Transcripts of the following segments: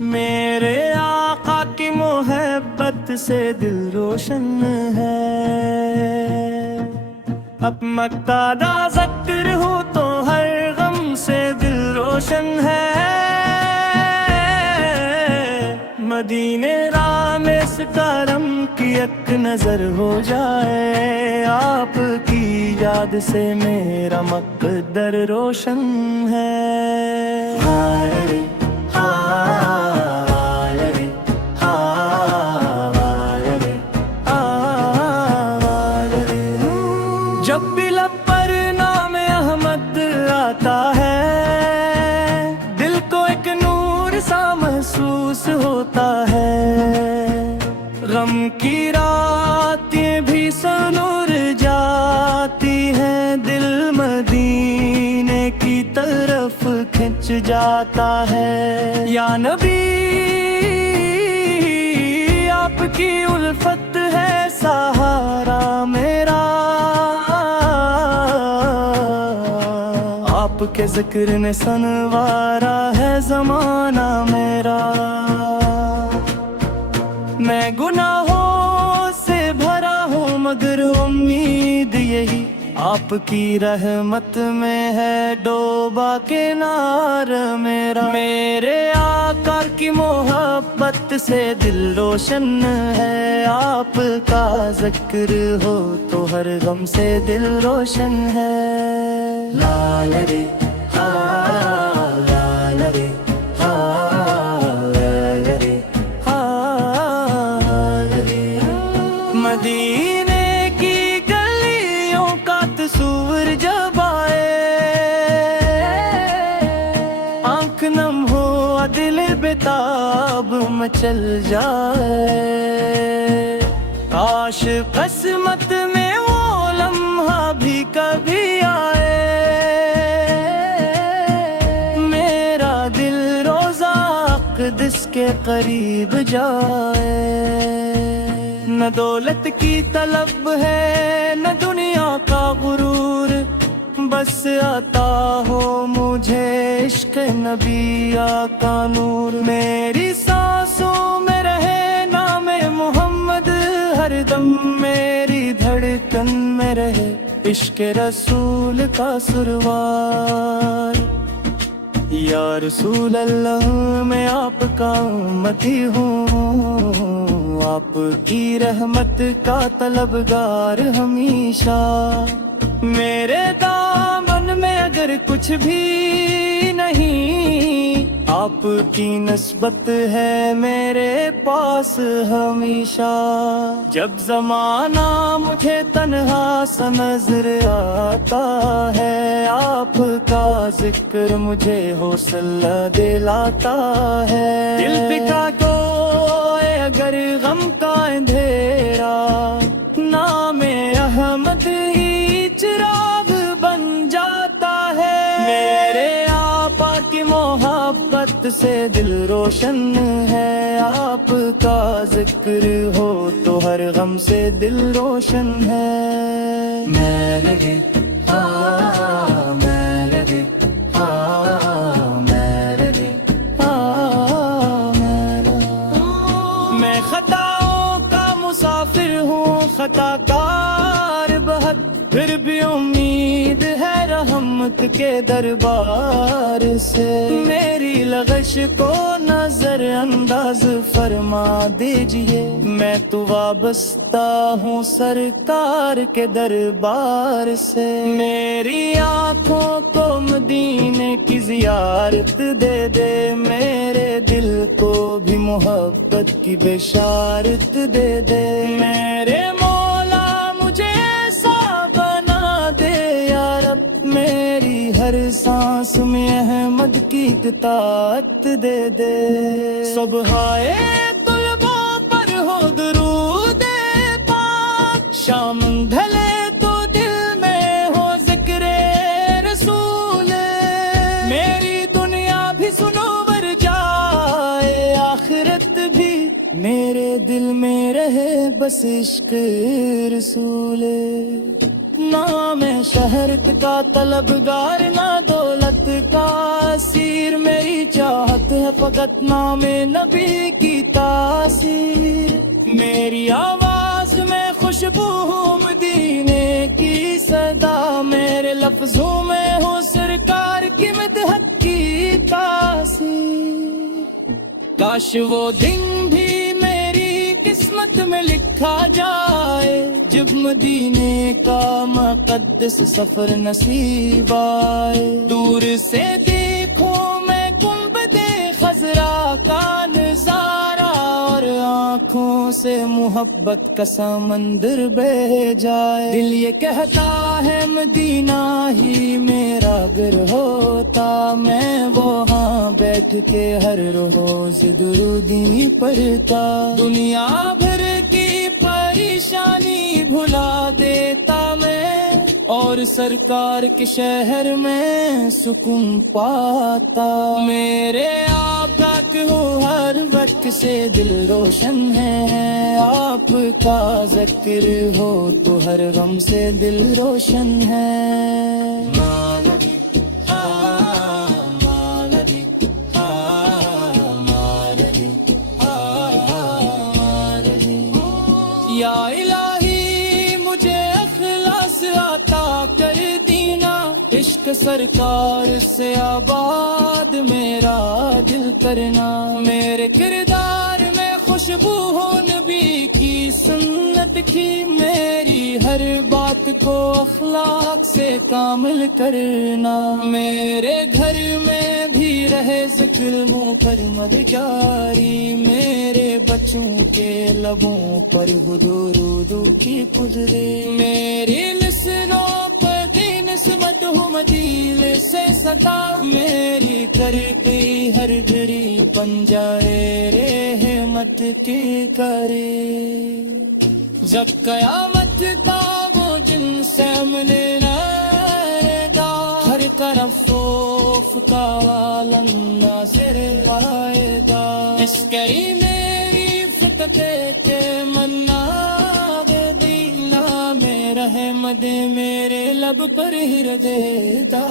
میرے آقا کی محبت سے دل روشن ہے، اب مکہ دا ذکر ہو تو ہر غم سے دل روشن ہے۔ مدینے رام اس کرم کی ایک نظر ہو جائے، آپ کی یاد سے میرا مقدر روشن ہے۔ جب بھی لب پر نام احمد آتا ہے، دل کو ایک نور سا محسوس ہوتا ہے۔ غم کی راتیں بھی سنور جاتی ہیں، دل مدینے کی طرف کھنچ جاتا ہے۔ یا نبی آپ کی الفت ہے سہارا میرا، آپ کے ذکر نے سنوارا ہے زمانہ میرا۔ میں گناہوں سے بھرا ہوں مگر امید یہی، آپ کی رحمت میں ہے ڈوبا کنار میرا۔ میرے آقا کی محبت سے دل روشن ہے، آپ کا ذکر ہو تو ہر غم سے دل روشن ہے۔ لال رے لال رے مدینے کی گلیوں کا تصور جب آئے، آنکھ نم ہو دل بتاب مچل جائے۔ کاش قسمت میں وہ لمحہ بھی کبھی آئے، میرا دل روزہ اقدس کے قریب جائے۔ نہ دولت کی طلب ہے نہ دنیا کا غرور، بس عطا ہو مجھے عشق نبی آقا نور۔ میری سانسوں میں رہے نام محمد ہر دم، میری دھڑکن میں رہے عشق رسول کا سروار۔ یا رسول اللہ میں آپ کا امتی ہوں، آپ کی رحمت کا طلبگار ہمیشہ۔ میرے دامن میں اگر کچھ بھی نہیں، آپ کی نسبت ہے میرے پاس ہمیشہ۔ جب زمانہ مجھے تنہا سا نظر آتا ہے، آپ کا ذکر مجھے حوصلہ دلاتا ہے۔ دل پکا کو اگر غم کا اندھیرا، نام احمد ہی چراغ بن جاتا ہے۔ میرے آقا کی محبت سے دل روشن ہے، آپ کا ذکر ہو تو ہر غم سے دل روشن ہے۔ میں لگے میں لگے میں خطاؤں کا مسافر ہوں، خطا کار بہت، پھر بھی امید ہے رحمت کے دربار سے۔ میری لغش کو نظر انداز فرما دیجئے، میں تو وابستہ ہوں سرکار کے دربار سے۔ میری آنکھوں کو مدینے کی زیارت دے دے، میرے دل کو بھی محبت کی بشارت دے دے۔ میرے مولا مجھے ایسا بنا دے یا رب، میری ہر سانس میں احمد کی اطاعت دے دے۔ صبحائے طلبہ پر ہو درود پاک، شام ڈھلے تو دل میں ہو ذکر رسول، میری دنیا بھی سنور جائے، آخرت بھی میرے دل میں رہے بس عشق رسول. نہ میں شہرت کا طلبگار نہ دولت کا اسیر, میری چاہت ہے فقط نام نبی کی تاثیر. میری آواز میں خوشبو ہوں مدینے کی صدا, میرے لفظوں میں ہو سرکار کی مدحت کی تاثیر. کاش وہ دن بھی میری قسمت میں لکھا جائے جب مدینے کا مقدس سفر نصیب آئے. دور سے دیکھوں میں گنبد خضرا کا نظارہ, اور آنکھوں سے محبت کا سمندر بہہ جائے. دل یہ کہتا ہے مدینہ ہی میرا گھر ہوتا, میں وہاں بیٹھ کے ہر روز درودی پڑھتا. دنیا بھر کی پریشانی بھلا دیتا میں, اور سرکار کے شہر میں سکون پاتا. میرے آقا کو ہر وقت سے دل روشن ہے, آپ کا ذکر ہو تو ہر غم سے دل روشن ہے. یا الہی مجھے اخلاص عطا کر دینا, عشق سرکار سے آباد میرا دل کرنا. میرے کردار میں خوشبو ہو نبی کی سنت کی, میری ہر بات کو اخلاق سے کامل کرنا. میرے گھر میں بھی رہے ذکر منہ پر مدگاری, میرے بچوں کے لبوں پر ہو درود کی پدری. میری لسنوں پر دین نسبت ہو مدیل سے ستا, میری کرتی ہر گری بن جائے رحمت کی کرے. جب قیامت کا وہ جن سے ملنا گا, ہر طرف خوف کا عالم ناظر آئے گا. اس کری میری فتح کے منا دینا, میرا رحمت میرے لب پر ہر دیتا.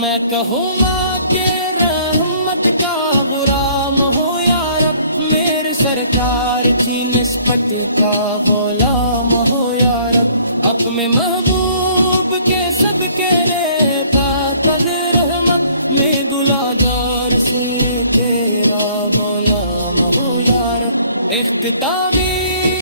میں کہوں گا کہ رحمت کا غلام ہو یا رب, میرے سرکار کی نسبت کا غلام ہو یا رب. اپنے محبوب کے سب کے لیتا تد رحمت میں دلادار سے تیرا غلام ہو یا رب. اختتامی